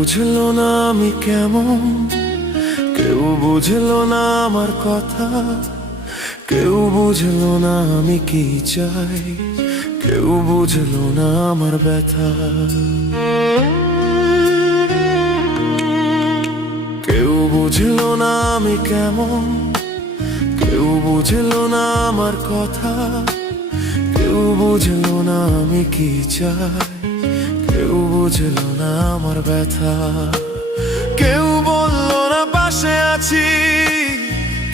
বুঝলো না আমি কেমন, কেউ বুঝলো না আমার কথা, কেউ বুঝলো না আমি কি চাই, কেউ বুঝলো না আমার ব্যথা। কেউ বুঝলো না আমি কেমন, কেউ বুঝলো না আমার কথা, কেউ বুঝলো না আমি কি চাই, কেউ বুঝলো না আমার ব্যথা। কেউ বললো না পাশে আছি,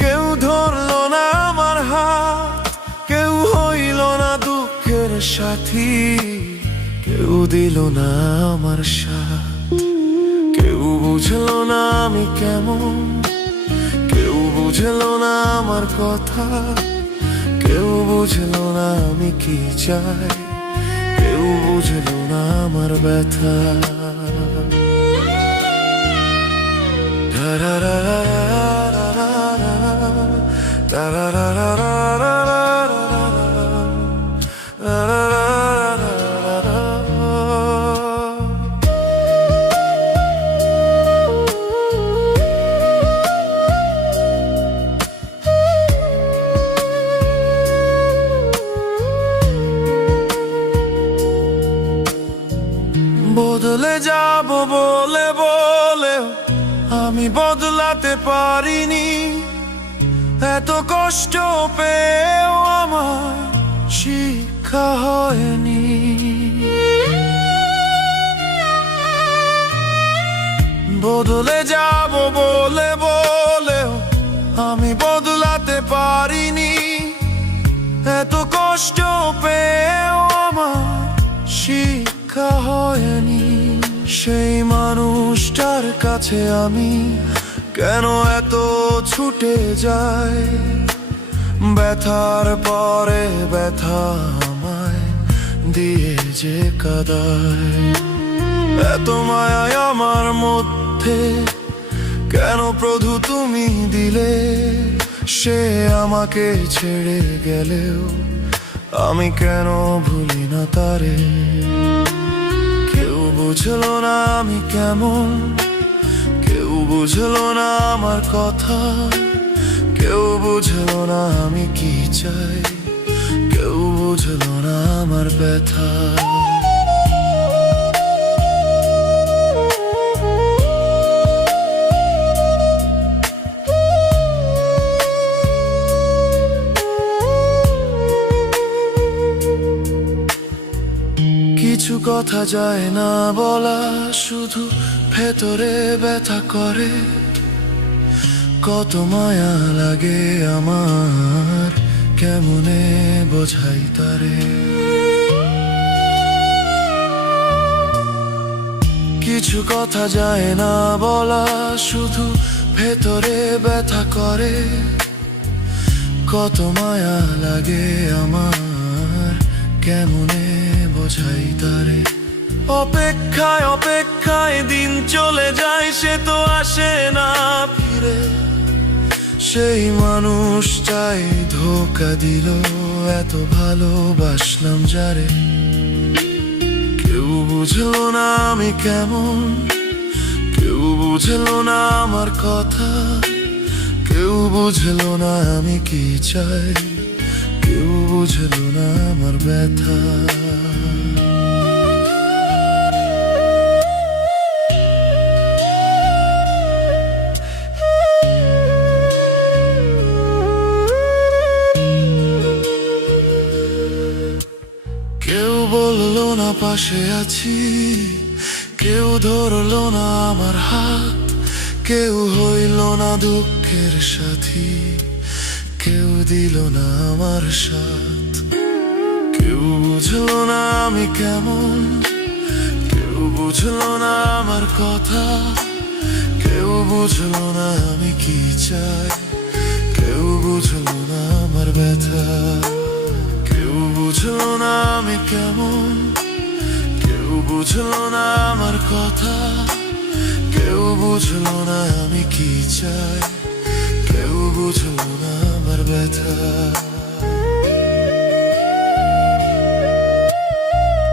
কেউ ধরলো না আমার হাত, কেউ হইল না দুঃখের সাথী, কেউ দিল না আমার সাথ। কেউ বুঝলো না আমি কেমন, কেউ বুঝলো না আমার কথা, কেউ বুঝলো না আমি কি চাই, কেউ বুঝলো না আমার ব্যথা। বদলে যাব বলে বলেও আমি বদলাতে পারিনি, এত কষ্ট পেয়েও আমার শিক্ষা হয়নি। বদলে যাব বলে বলেও আমি বদলাতে পারিনি, এত কষ্ট পেয়েও আমার শিক্ষা হয়নি। সেই মানুষটার কাছে আমি কেন এত ছুটে যাই, ব্যথার পরে ব্যথা আমায় দিয়ে যে কাঁদায়। এত মায়া আমার মধ্যে কেন প্রভু তুমি দিলে, সে আমাকে ছেড়ে গেলেও আমি কেন ভুলি না তারে। কেউ বুঝলো না আমি কেমন, কেউ বুঝলো না আমার কথা, কেউ বুঝলো না আমি কি চাই, কেউ বুঝলো না আমার ব্যথা। কিছু কথা যায় না বলা, শুধু ভেতরে ব্যথা করে। কত মায়া লাগে আমার, কেমনে বোঝাই তারে। কিছু কথা যায় না বলা, শুধু ভেতরে ব্যথা করে। কত মায়া লাগে আমার, কেমনে বোঝাই তারে। অপেক্ষায় অপেক্ষায় দিন চলে যায়, সে তো আসে না ফিরে। সেই মানুষটাই ধোঁকা দিল, এত ভালোবাসলাম যারে। কেউ বুঝলো না আমি কেমন, কেউ বুঝলো না আমার কথা, কেউ বুঝলো না আমি কি চাই, কেউ বুঝলো না আমার ব্যথা। কেউ বললো না পাশে আছি, কেউ ধরলো না আমার হাত, কেউ হইল না দুঃখের সাথী, কেউ দিল না আমার সাথ। কেউ বুঝলো না আমি কেমন, কেউ বুঝলো না আমার কথা, কেউ বুঝলো না আমি কি চাই, কেউ বুঝলো না আমার ব্যথা। কেউ বুঝলো না আমি কেমন, কেউ বুঝলো না আমার কথা, কেউ বুঝলো না আমি কি চাই, কেউ বুঝলো না আমার ব্যথা।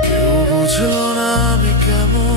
কেউ বুঝলো না আমি কেমন,